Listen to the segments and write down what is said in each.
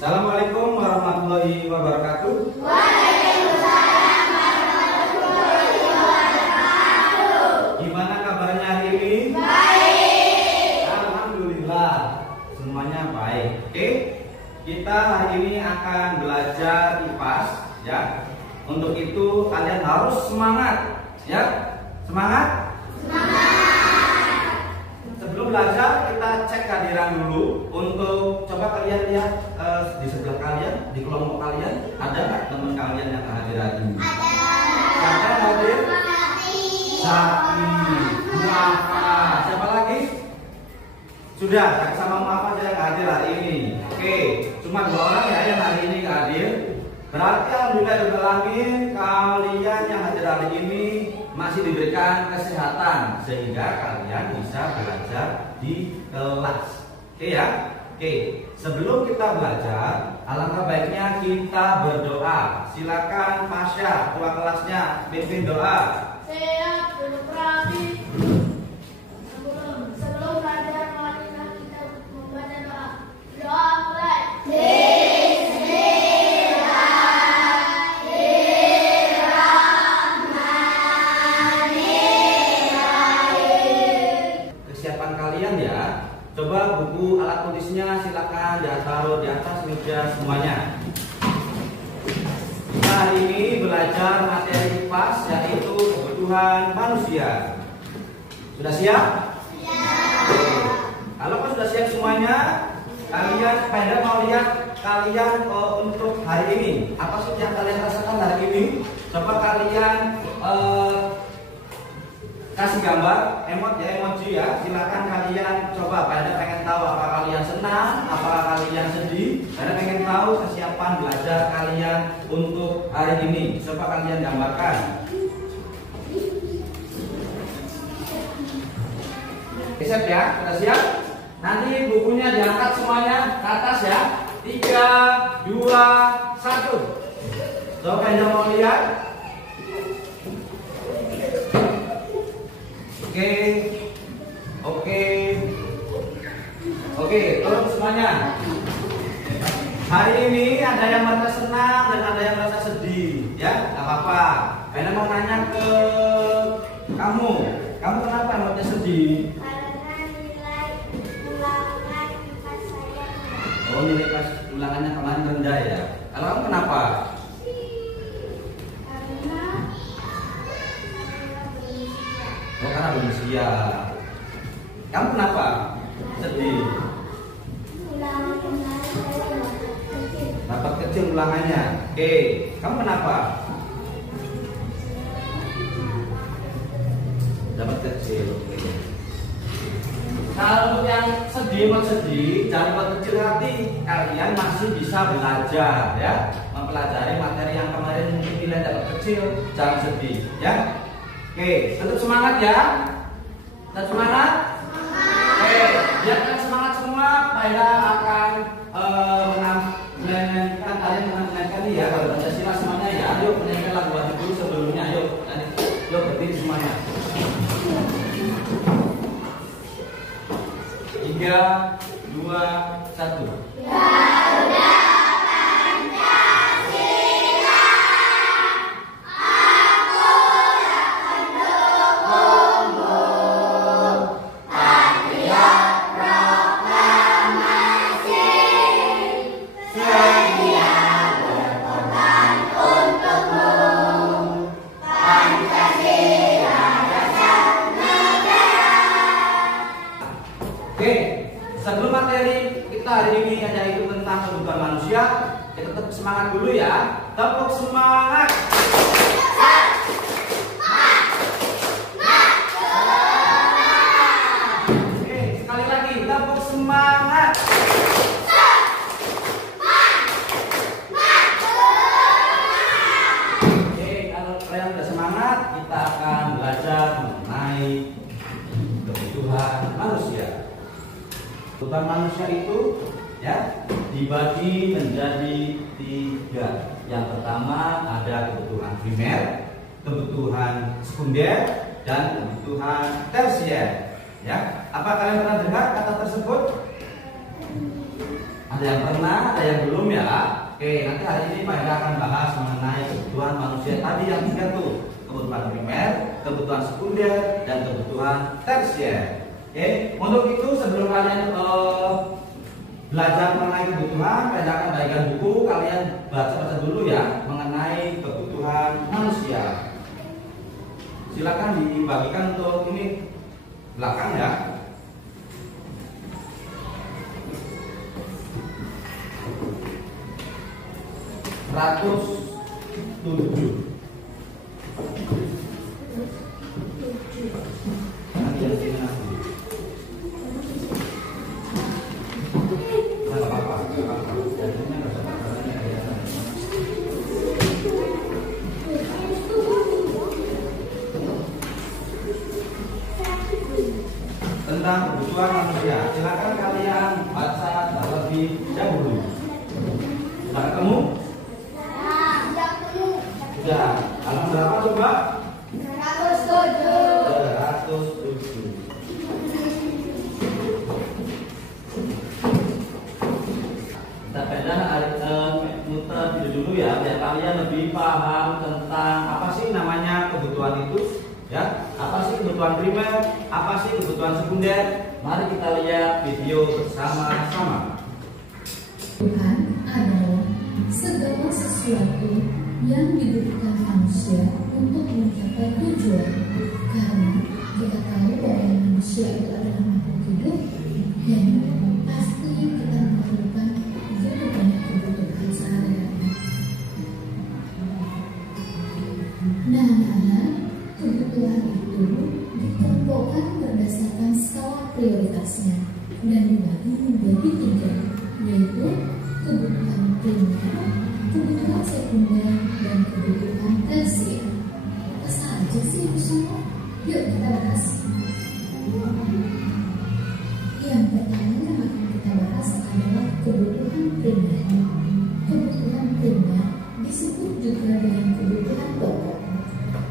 Assalamualaikum warahmatullahi wabarakatuh. Waalaikumsalam warahmatullahi wabarakatuh. Gimana kabarnya hari ini? Baik. Alhamdulillah, semuanya baik. Oke, kita hari ini akan belajar IPAS ya. Untuk itu kalian harus semangat ya. Semangat? Sebelum belajar kita cek kehadiran dulu. Untuk coba kalian lihat di sebelah kalian, di kelompok kalian ada nggak teman kalian yang kehadiran ini? Ada hadir? Sapi, Muafa, siapa lagi? Sudah, sama Muafa aja yang hadir hari ini. Oke, cuma 2 orang ya yang hari ini hadir. Berarti alhamdulillah kalian yang hadir hari ini masih diberikan kesehatan sehingga kalian bisa belajar di kelas. Oke ya? Oke, sebelum kita belajar, alangkah baiknya kita berdoa. Silakan Pasha, ketua kelasnya, pimpin doa. Siap, duduk rapi. Sebelum belajar, marilah kita membaca doa. Doa mulai. Kesiapan kalian ya. Coba buku alat tulisnya silakan ya taruh di atas meja semuanya. Kita hari ini belajar materi IPAS yaitu kebutuhan manusia. Sudah siap? Siap. Kalau sudah siap semuanya, kalian pada mau lihat kalian untuk hari ini apa sih yang kalian rasakan hari ini? Coba kalian kasih gambar, emoji ya. Silakan kalian coba. Pada pengen tahu apa kalian senang, apa kalian sedih. Pada pengen tahu kesiapan belajar kalian untuk hari ini. Coba kalian gambarkan. Siap ya? Sudah siap? Nanti bukunya diangkat semuanya ke atas ya. 3, 2, 1. Coba yang mau lihat. Oke, turun semuanya. Hari ini ada yang merasa senang dan ada yang merasa sedih, ya, nggak apa-apa. Karena mau nanya ke kamu kenapa merasa sedih? Karena nilai ulangan IPAS saya. Oh, nilai kelas ulangannya kemarin rendah ya. Kalau kamu kenapa? Karena Oh, karena belum siap. Kamu kenapa? Sedih. ulangan kemarin saya kecil. Dapat kecil ulangannya. Oke, kamu kenapa? Dapat kecil. Oke. Kalau yang sedih, jangan buat kecil hati. Kalian masih bisa belajar ya, mempelajari materi yang kemarin mungkin nilai dapat kecil. Jangan sedih ya. Oke, tetap semangat ya. Tetap semangat. Oke, biar kalian semangat semua. Saya akan menyanyikan kalian menyanyikan ya kalau Pancasila semuanya ya. Ayo menyanyikan lagu wajib dulu sebelumnya. Ayo, berdiri semuanya. 3, 2, 1. Oke, sebelum materi kita hari ini yaitu tentang kebutuhan manusia, kita tetap semangat dulu ya. Tepuk semangat. Oke, sekali lagi tepuk semangat. Oke, kalau kalian sudah semangat, kita akan belajar mengenai kebutuhan manusia. Kebutuhan manusia itu ya dibagi menjadi 3. Yang pertama ada kebutuhan primer, kebutuhan sekunder, dan kebutuhan tersier. Ya, apa kalian pernah dengar kata tersebut? Ada yang pernah, ada yang belum ya. Oke, nanti hari ini Pak Hendra akan bahas mengenai kebutuhan manusia tadi yang 3 tuh. Kebutuhan primer, kebutuhan sekunder, dan kebutuhan tersier. Oke, untuk itu sebelum kalian belajar mengenai kebutuhan, Pak Hendra akan bagikan buku. Kalian baca-baca dulu ya mengenai kebutuhan manusia. Silakan dibagikan untuk ini belakang ya. Ratus 7. Nanti yang sini nanti. Nggak apa-apa. Jadinya nggak usah pakai ayat. Tentang kebutuhan manusia, silakan kalian baca terlebih dahulu. Sudah ketemu? Sudah. Halaman berapa coba? 107. 107. Kita muter dulu ya, biar kalian lebih paham tentang apa sih namanya kebutuhan itu, ya. Apa sih kebutuhan primer? Apa sih kebutuhan sekunder? Mari kita lihat video bersama-sama. Tuhan adalah segala sesuatu yang dibutuhkan manusia untuk mencapai tujuan. Karena kita tahu bahwa manusia itu adalah makhluk hidup yang pasti kita memerlukan begitu banyak kebutuhan sehari-hari. Nah, anak-anak, kebutuhan itu dikelompokkan berdasarkan skala prioritasnya dan dibagi menjadi 3, yaitu kebutuhan primer, kebutuhan sekunder, dan kebutuhan tersier. Apa saja sih itu semua? Yuk kita bahas. Yang pertama yang akan kita bahas adalah kebutuhan primer. Kebutuhan primer disebut juga dengan kebutuhan pokok.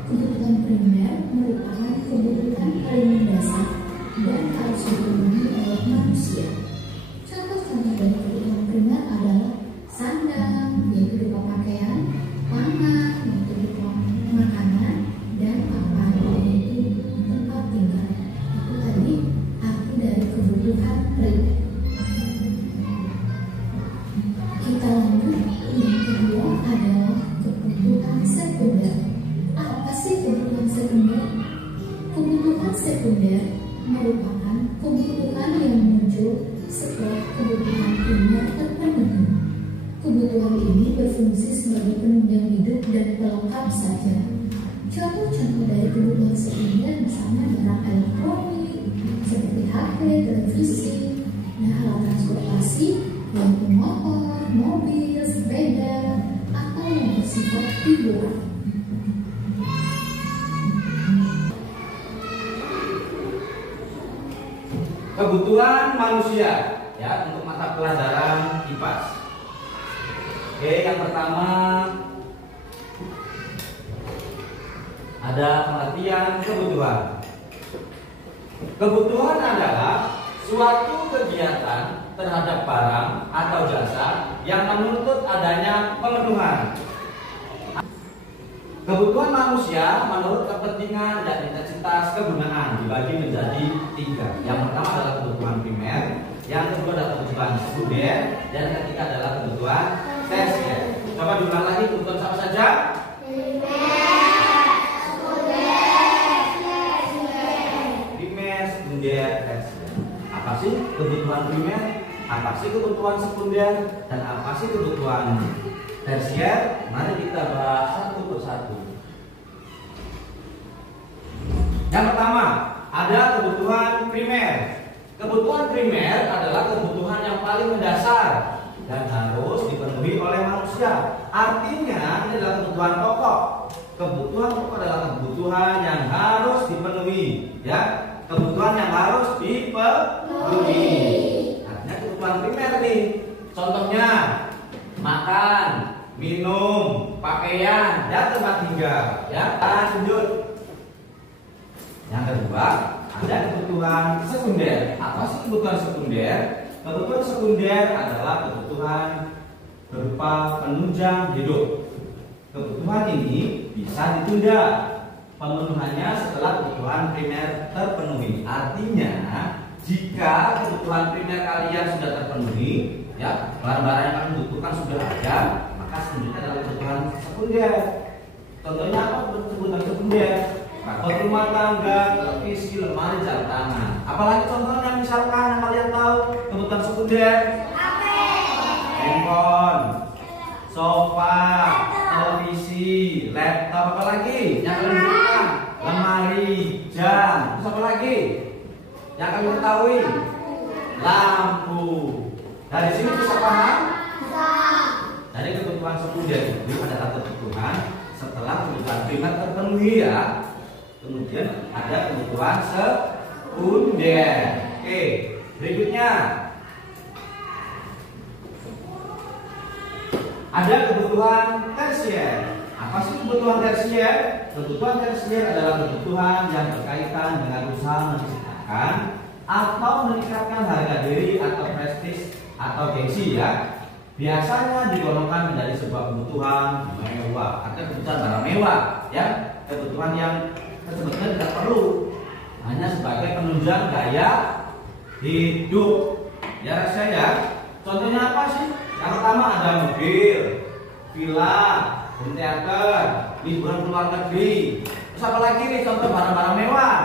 Kebutuhan primer merupakan kebutuhan paling mendasar dan harus dipenuhi oleh manusia. Contoh-contoh dari kebutuhan primer adalah sandang, yaitu berupa pakaian, pangan, yaitu berupa makanan, dan papan, yaitu tempat tinggal. Itu tadi arti dari kebutuhan primer. Kita lanjut, yang kedua adalah kebutuhan sekunder. Apa sih kebutuhan sekunder? Kebutuhan sekunder merupakan kebutuhan yang muncul setelah kebutuhan primer terpenuhi. Kebutuhan ini berfungsi sebagai penunjang hidup dan pelengkap saja. Contoh-contoh dari kebutuhan sekunder misalnya barang elektronik seperti HP, televisi, alat transportasi, yaitu motor, mobil, sepeda, atau yang bersifat hiburan. Kebutuhan manusia ya untuk mata pelajaran IPAS. Oke, yang pertama ada pengertian kebutuhan. Kebutuhan adalah suatu kegiatan terhadap barang atau jasa yang menuntut adanya pemenuhan. Kebutuhan manusia menurut kepentingan dan intensitas kegunaan dibagi menjadi 3. Yang pertama adalah kebutuhan primer, yang kedua adalah kebutuhan sekunder, dan yang ketiga adalah kebutuhan tersier. Coba diulang lagi kebutuhan apa saja? Primer, sekunder, tersier. Apa sih kebutuhan primer? Apa sih kebutuhan sekunder? Dan apa sih kebutuhan tersier? Mari kita bahas satu persatu. Yang pertama, ada kebutuhan primer. Kebutuhan primer adalah kebutuhan yang paling mendasar dan harus dipenuhi oleh manusia. Artinya, ini adalah kebutuhan pokok. Kebutuhan pokok adalah kebutuhan yang harus dipenuhi, ya. Kebutuhan yang harus dipenuhi. Artinya kebutuhan primer nih. Contohnya, makan, minum, pakaian, dan tempat tinggal. Ya, lanjut. Yang kedua, ada kebutuhan sekunder. Apa sih kebutuhan sekunder? Kebutuhan sekunder adalah kebutuhan berupa penunjang hidup. Kebutuhan ini bisa ditunda pemenuhannya setelah kebutuhan primer terpenuhi. Artinya, jika kebutuhan primer kalian sudah terpenuhi, ya, barang-barang yang kalian butuhkan sudah ada, maka selanjutnya adalah kebutuhan sekunder. Contohnya apa kebutuhan sekunder? Perangkat rumah tangga, televisi, lemari, jam tangan. Apalagi contohnya misalkan yang kalian tahu kebutuhan sekunder? Handphone, sofa, televisi, laptop, apa lagi? Yang kalian butuhkan? Lemari, jam, terus apa lagi? Yang kalian ketahui? Lampu. Dari sini bisa paham? Dari kebutuhan sekunder itu adalah kebutuhan setelah kebutuhan primer terpenuhi, ya. Kemudian ada kebutuhan sekunder. Oke, berikutnya ada kebutuhan tersier. Apa sih kebutuhan tersier? Kebutuhan tersier adalah kebutuhan yang berkaitan dengan usaha menciptakan atau meningkatkan harga diri atau prestis atau gengsi, ya. Biasanya digolongkan menjadi sebuah kebutuhan mewah. Ada kebutuhan barang mewah, ya. Kebutuhan yang sebetulnya tidak perlu, hanya sebagai penunjang gaya hidup. Ya, saya. Contohnya apa sih? Yang pertama ada mobil, villa, home theater, liburan ke luar negeri. Terus apa lagi nih contoh barang-barang mewah?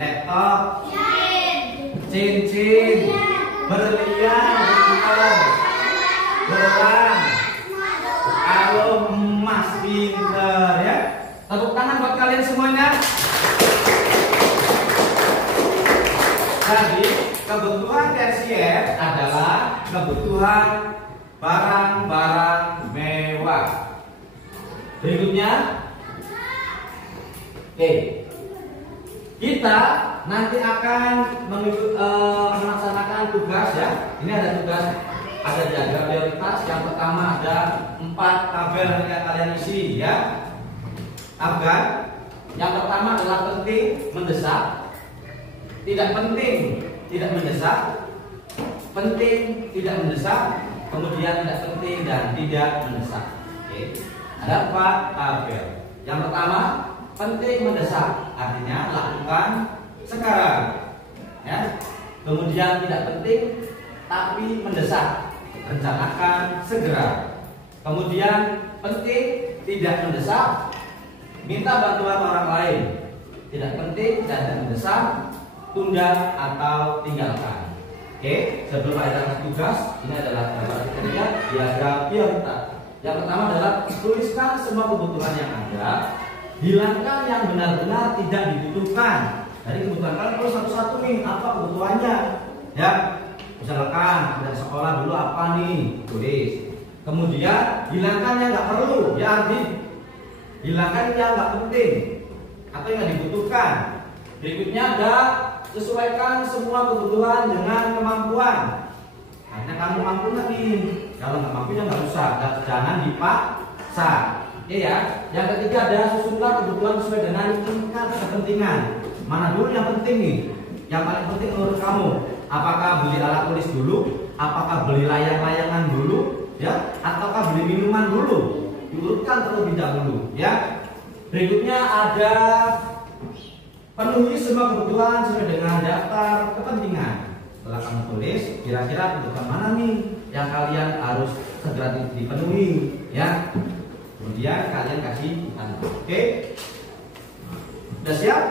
Laptop, cincin, berlian, gelang, kalung emas, pinter, ya. Tepuk tangan buat kalian semuanya. Jadi kebutuhan tersier adalah kebutuhan barang-barang mewah. Berikutnya, kita nanti akan melaksanakan tugas, ya. Ini ada tugas, ada diagram prioritas. Yang pertama ada 4 tabel yang kalian isi, ya. Tabel yang pertama adalah penting, mendesak, tidak penting, tidak mendesak, penting, tidak mendesak, kemudian tidak penting dan tidak mendesak. Oke. Ada 4 tabel. Yang pertama, penting mendesak, artinya lakukan sekarang, ya. Kemudian tidak penting tapi mendesak, rencanakan segera. Kemudian penting, tidak mendesak, minta bantuan orang lain. Tidak penting dan tidak mendesak, tunda atau tinggalkan. Oke, sebelum ada tugas, ini adalah gambaran kriteria diagram prioritas. Yang pertama adalah tuliskan semua kebutuhan yang ada, hilangkan yang benar-benar tidak dibutuhkan. Dari kebutuhan kalian terus satu-satu nih, apa kebutuhannya, ya. Misalkan dari sekolah dulu apa nih, tulis. Kemudian hilangkan yang nggak perlu, ya arti hilangkan yang nggak penting atau yang dibutuhkan. Berikutnya ada sesuaikan semua kebutuhan dengan kemampuan. Karena kamu mampu nggak nih? Kalau nggak mampu ya nggak usah, jangan dipaksa. Oke, ya. Yang ketiga ada susunlah kebutuhan sesuai dengan tingkat kepentingan. Mana dulu yang penting nih? Yang paling penting menurut kamu? Apakah beli alat tulis dulu? Apakah beli layang-layangan dulu? Ya? Ataukah beli minuman dulu? Diurutkan terlebih dahulu, ya. Berikutnya ada penuhi semua kebutuhan sesuai dengan daftar kepentingan. Setelah kamu tulis, kira-kira kebutuhan mana nih yang kalian harus segera dipenuhi, ya. Kemudian kalian kasih tanda. Oke? Sudah siap?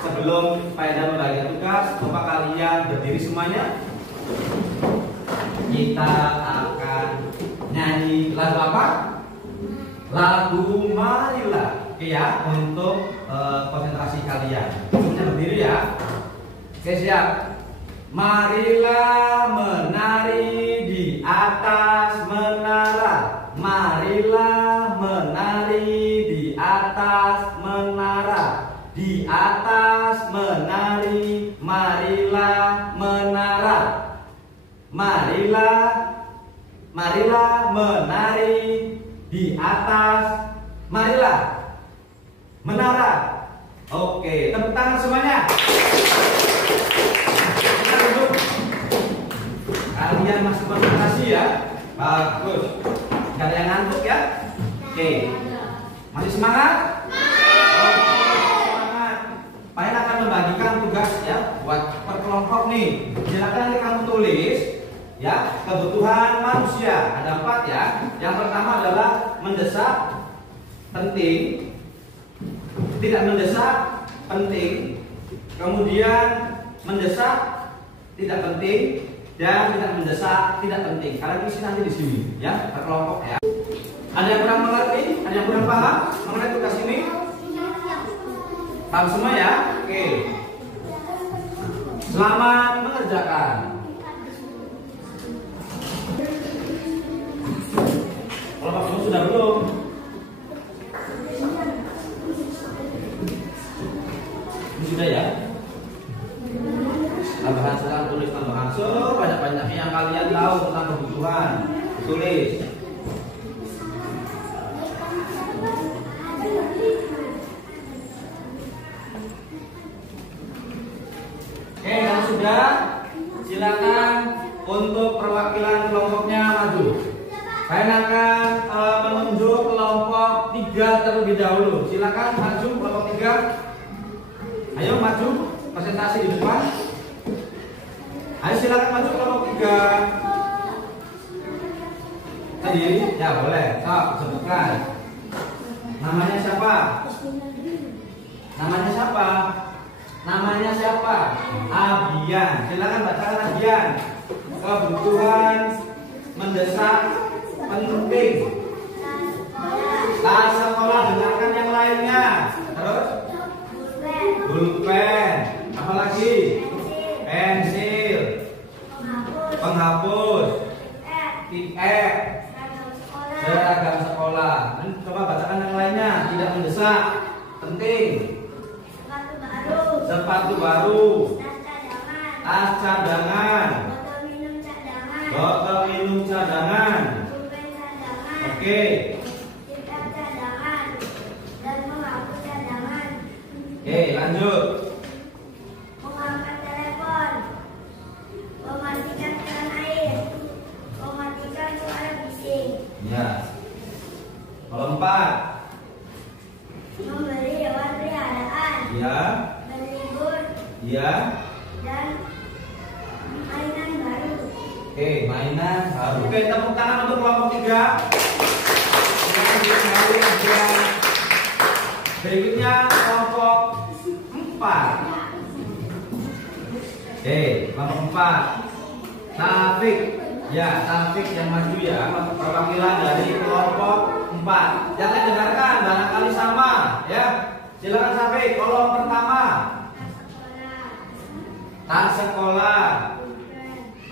Sebelum Pak membagi tugas, coba kalian berdiri semuanya. Kita akan nyanyi lagu apa? Lagu Marilah. Oke, ya, untuk konsentrasi kalian. Semuanya berdiri, ya. Oke, siap. Marilah menari di atas menara. Marilah menari di atas menara. Di atas menari, marilah menara. Marilah menari di atas, marilah menara. Oke, tepuk tangan semuanya. Kita duduk. Kalian masih konsentrasi ya? Bagus. Gak ada yang ngantuk ya? Oke. Masih semangat? Semangat. Payen akan membagikan tugas ya buat per kelompok nih. Silakan nanti kamu tulis ya kebutuhan manusia. Ada 4 ya. Yang pertama adalah mendesak, penting, tidak mendesak, penting. Kemudian mendesak, tidak penting, dan tidak mendesak, tidak penting. Kalian isi nanti di sini ya per kelompok ya. Ada yang kurang mengerti? Ada yang kurang paham mengenai tugas ini? Paham semua ya? Oke. Selamat mengerjakan. Kelompok semua sudah belum? Ini sudah ya? Tambahan sekarang tulis tambahan sebanyak-banyaknya yang kalian tahu tentang kebutuhan. Tulis. Oke, kalau sudah, silakan untuk perwakilan kelompoknya maju. Kalian akan menunjuk kelompok 3 terlebih dahulu. Silakan maju kelompok 3. Ayo maju, presentasi di depan. Ayo silakan maju kelompok 3. Tadi, ya boleh. Sok, sebutkan. Namanya siapa? Namanya siapa? Namanya siapa? Abian. Silakan bacakan Abian. Kebutuhan mendesak, penting. Tas sekolah, dengarkan yang lainnya. Terus? Pulpen. Apa lagi? Pensil. Penghapus. Tiket. Seragam sekolah. Coba bacakan yang lainnya. Tidak mendesak, penting. Sepatu baru. Tas cadangan. Botol minum cadangan. Oke. Oke, lanjut. Mengangkat telepon, mematikan keran air, mematikan suara bising. Ya. Kalau 4. Membeli hewan peliharaan. Ya. Berlibur. Ya. Dan mainan baru. Oke, mainan baru. Oke, tepuk tangan untuk kelompok 3. Berikutnya kelompok 4. Oke, kelompok 4. Taufik. Ya, Taufik yang maju ya. Perwakilan dari kelompok 4. Jangan dengarkan, barangkali sama ya. Silakan Taufik, kolom pertama. Tas sekolah.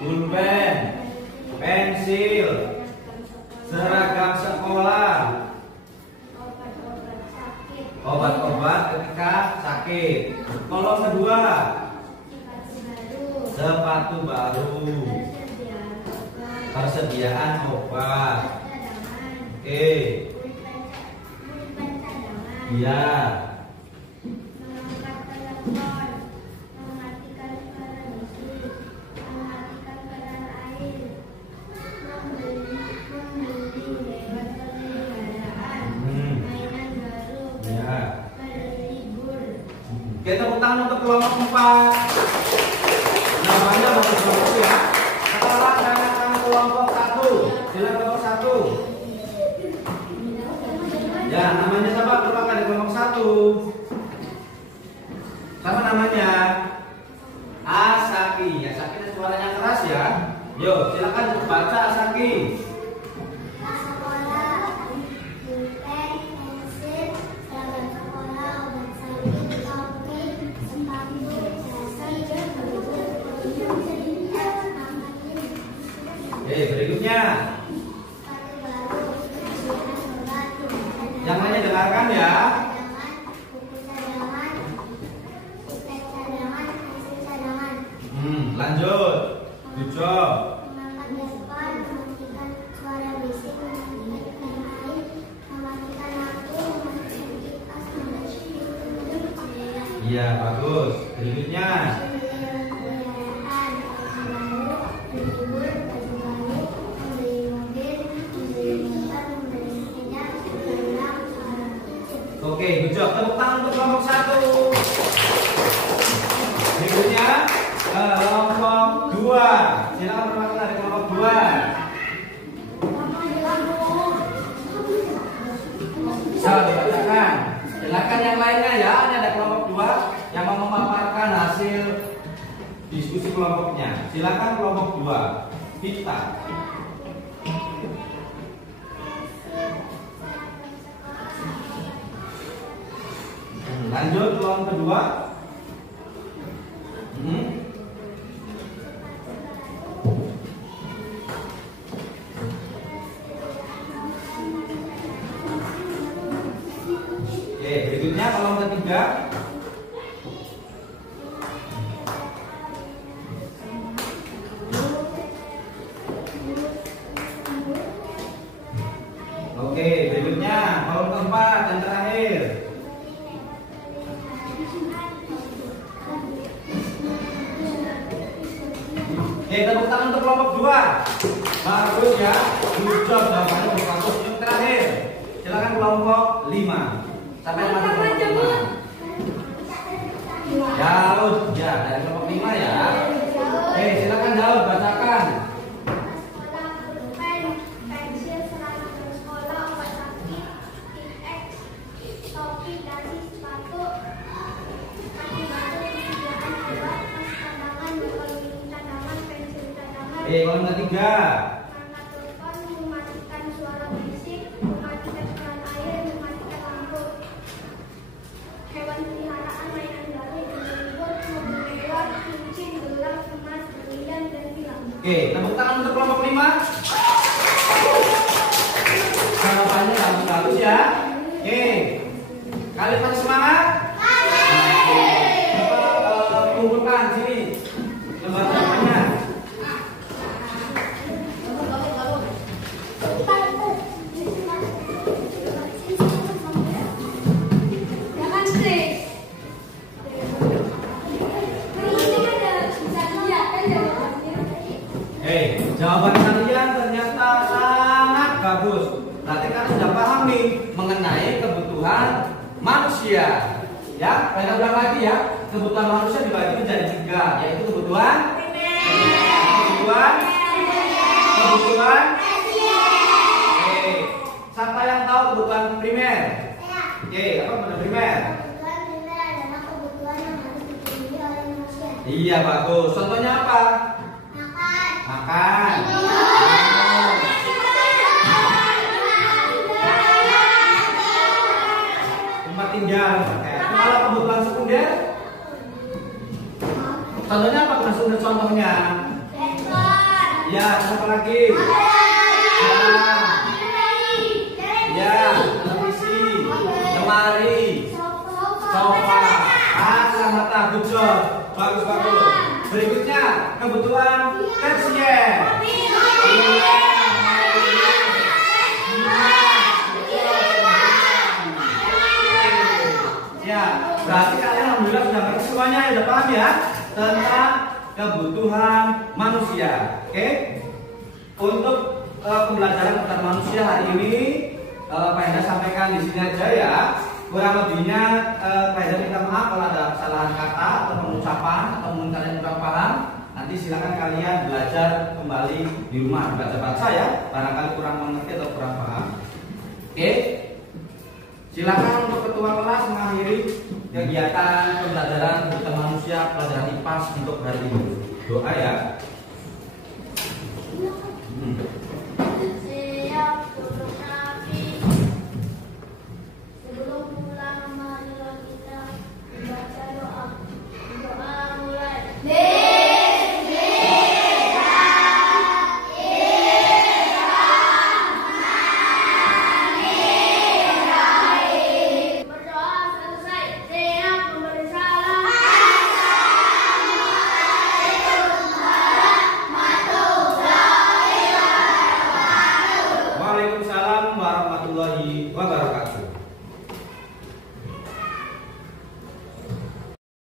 Pulpen. Pensil. Seragam sekolah. Obat-obat ketika sakit. Kolom kedua. Sepatu baru. Persediaan obat. Oke. Iya. Mengangkat telepon, mematikan suara bising, mematikan keran air, membeli hewan peliharaan, mainan baru, Ya. berlibur. Oke, tepuk tangan untuk kelompok 4. Namanya bagus-bagus ya. Sekarang tangan kelompok 1. Silakan kelompok 1. Ya, namanya siapa? Kelompok di kelompok 1. Sama namanya Asaki. Asaki itu suaranya keras ya. Yo, silakan baca Asaki. Tas sekolah, pulpen, pensil, seragam sekolah, obat sakit, topi, sepatu, Oke, berikutnya. sepatu baru, persediaan obat, Yang lainnya dengarkan ya. buku cadangan, tiket cadangan, pensil cadangan. Lanjut. Good job. Mengangkat telepon, mematikan suara bising, mematikan air, mematikan lampu, mematikan kipas, mematikan Iya, bagus. Berikutnya. peliharaan, baru, berlibur, baju berikutnya kelompok 2. Silakan perwakilan dari kelompok 2. Bisa dibacakan. Silakan yang lainnya ya. Ini ada kelompok 2 yang mau memaparkan hasil diskusi kelompoknya. Silakan kelompok 2. Kita. Lanjut kelompok kedua. Oke, berikutnya kelompok ketiga. Oke, berikutnya kelompok keempat dan terakhir. Tepuk tangan untuk kelompok 2. Bagus ya. Good job, jawabannya bagus. Yang terakhir, silakan kelompok 5. Sampai masuk kelompok 5. Jauh, ya dari kelompok 5 ya. Oke, silakan jauh, bacakan. Kelompok ketiga. Mematikan suara berisik, mematikan keran air, mematikan lampu. Hewan peliharaan, mainan baru, libur, mobil mewah, cincin, gelang, emas, berlian, dan tilang. Oke, tepuk tangan untuk kelompok 5. Jawabannya bagus ya. Oke, kalian pada semangat? Kumpulkan sini lembar-lembarnya. Jawaban kalian ternyata sangat bagus. Berarti kalian sudah paham nih mengenai kebutuhan manusia. Ya, saya ulang lagi ya. Kebutuhan manusia dibagi menjadi 3, yaitu kebutuhan kebutuhan. Oke, siapa yang tahu kebutuhan primer? Oke, apa kebutuhan primer? Kebutuhan primer adalah kebutuhan yang harus dipenuhi oleh manusia. Iya, bagus. Contohnya apa? Makan. Tempat tinggal. Kalau kebutuhan sekunder, contohnya apa kebutuhan sekunder? Contohnya, ya, apa lagi? Ya, televisi, lemari, sofa. Selamat good job. Bagus. Berikutnya kebutuhan tersier. Ya, berarti kalian alhamdulillah sudah ngerti semuanya, sudah paham ya tentang kebutuhan manusia. Oke? Untuk pembelajaran tentang manusia hari ini Pak Hendra sampaikan di sini aja ya. Kurang lebihnya Pak Hendra minta maaf kalau ada kesalahan kata atau pengucapan atau mungkin kalian kurang paham. Nanti silakan kalian belajar kembali di rumah, baca-baca ya. Barangkali kurang mengerti atau kurang paham. Oke? Silakan untuk ketua kelas mengakhiri kegiatan pembelajaran kebutuhan manusia pelajaran IPAS untuk hari ini. Doa ya.